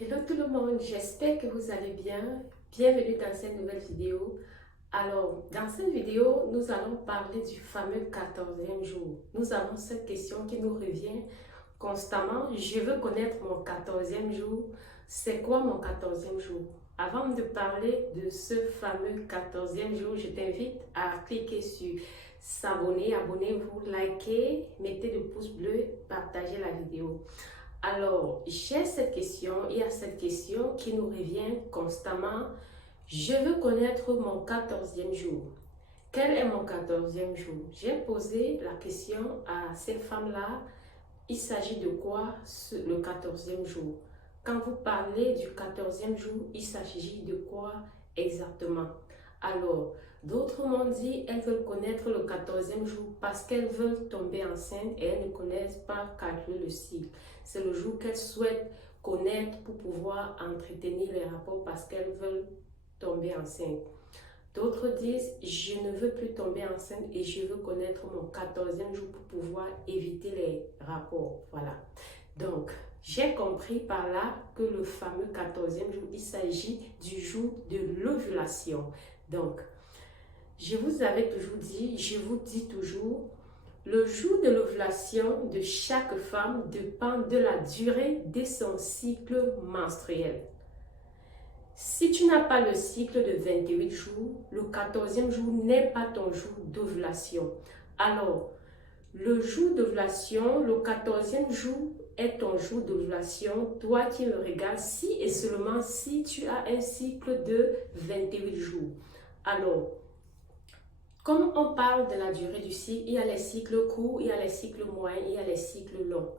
Hello tout le monde, j'espère que vous allez bien. Bienvenue dans cette nouvelle vidéo. Alors, dans cette vidéo, nous allons parler du fameux 14e jour. Nous avons cette question qui nous revient constamment. Je veux connaître mon 14e jour. C'est quoi mon 14e jour? Avant de parler de ce fameux 14e jour, je t'invite à cliquer sur s'abonner, abonnez-vous, likez, mettez le pouce bleu, partagez la vidéo. Alors, j'ai cette question, il y a cette question qui nous revient constamment. Je veux connaître mon 14e jour. Quel est mon 14e jour? J'ai posé la question à ces femmes-là. Il s'agit de quoi le 14e jour? Quand vous parlez du 14e jour, il s'agit de quoi exactement? Alors, d'autres m'ont dit elles veulent connaître le 14e jour parce qu'elles veulent tomber enceinte et elles ne connaissent pas calculer le cycle. C'est le jour qu'elles souhaitent connaître pour pouvoir entretenir les rapports parce qu'elles veulent tomber enceinte. D'autres disent, je ne veux plus tomber enceinte et je veux connaître mon 14e jour pour pouvoir éviter les rapports. Voilà. Donc, j'ai compris par là que le fameux 14e jour, il s'agit du jour de l'ovulation. Donc, je vous avais toujours dit, je vous dis toujours, le jour de l'ovulation de chaque femme dépend de la durée de son cycle menstruel. Si tu n'as pas le cycle de 28 jours, le 14e jour n'est pas ton jour d'ovulation. Alors, le jour d'ovulation, le 14e jour est ton jour d'ovulation. Toi qui me regardes, si et seulement si tu as un cycle de 28 jours. Alors, comme on parle de la durée du cycle, il y a les cycles courts, il y a les cycles moyens, il y a les cycles longs.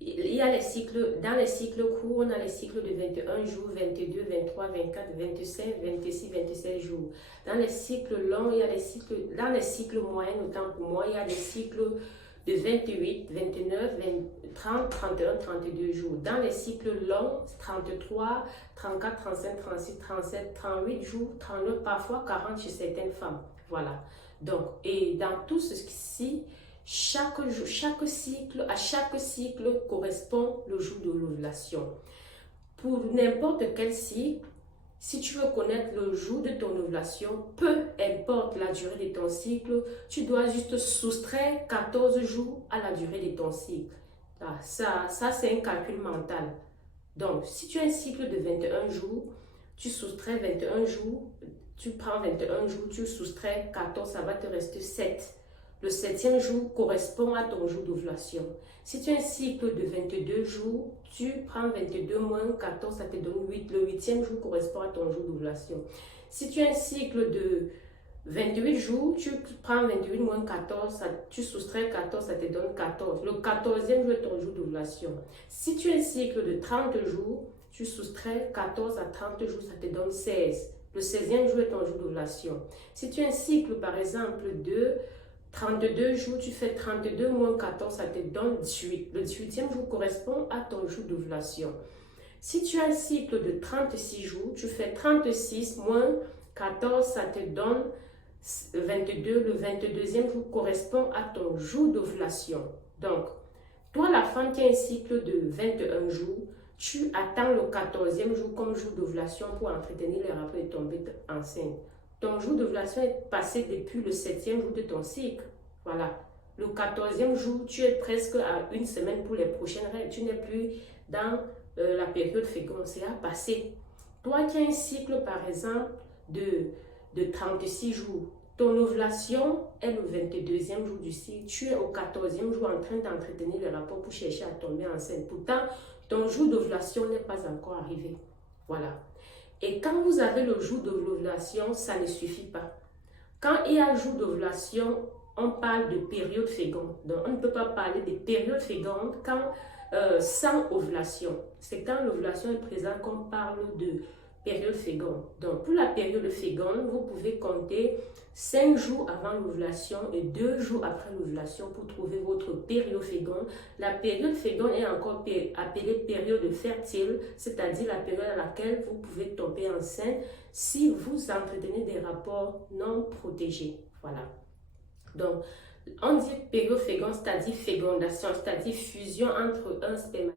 Il y a les cycles, dans les cycles courts, on a les cycles de 21 jours, 22, 23, 24, 25, 26, 27 jours. Dans les cycles longs, il y a les cycles, dans les cycles moyens, autant pour moi, il y a des cycles de 28, 29, 20, 30, 31, 32 jours. Dans les cycles longs, 33, 34, 35, 36, 37, 38 jours, 39, parfois 40 chez certaines femmes. Voilà. Donc, et dans tout ceci, à chaque cycle correspond le jour de l'ovulation. Pour n'importe quel cycle, si tu veux connaître le jour de ton ovulation, peu importe la durée de ton cycle, tu dois juste soustraire 14 jours à la durée de ton cycle. Ça c'est un calcul mental. Donc, si tu as un cycle de 21 jours, tu soustrais 21 jours, tu prends 21 jours, tu soustrais 14, ça va te rester 7. Le 7e jour correspond à ton jour d'ovulation. Si tu as un cycle de 22 jours, tu prends 22 moins 14, ça te donne 8. Le 8e jour correspond à ton jour d'ovulation. Si tu as un cycle de 28 jours, tu prends 28 moins 14, tu soustrais 14, ça te donne 14. Le 14e jour est ton jour d'ovulation. Si tu as un cycle de 30 jours, tu soustrais 14 à 30 jours, ça te donne 16. Le 16e jour est ton jour d'ovulation. Si tu as un cycle, par exemple, de 32 jours, tu fais 32 moins 14, ça te donne 18. Le 18e jour correspond à ton jour d'ovulation. Si tu as un cycle de 36 jours, tu fais 36 moins 14, ça te donne 22. Le 22e jour correspond à ton jour d'ovulation. Donc, toi, la femme qui a un cycle de 21 jours, tu attends le 14e jour comme jour d'ovulation pour entretenir les rapports et tomber enceinte. Ton jour d'ovulation est passé depuis le 7e jour de ton cycle. Voilà. Le 14e jour, tu es presque à une semaine pour les prochaines règles. Tu n'es plus dans la période féconde. C'est à passer. Toi qui as un cycle, par exemple, de 36 jours, ton ovulation est le 22e jour du cycle. Tu es au 14e jour en train d'entretenir les rapports pour chercher à tomber enceinte. Pourtant, ton jour d'ovulation n'est pas encore arrivé. Voilà. Et quand vous avez le jour de l'ovulation, ça ne suffit pas. Quand il y a le jour d'ovulation, on parle de période féconde. Donc, on ne peut pas parler de période féconde sans ovulation. C'est quand l'ovulation est présente qu'on parle de période féconde. Donc, pour la période féconde, vous pouvez compter 5 jours avant l'ovulation et 2 jours après l'ovulation pour trouver votre période féconde. La période féconde est encore appelée période fertile, c'est-à-dire la période à laquelle vous pouvez tomber enceinte si vous entretenez des rapports non protégés. Voilà. Donc, on dit période féconde, c'est-à-dire fécondation, c'est-à-dire fusion entre un spermatozoïde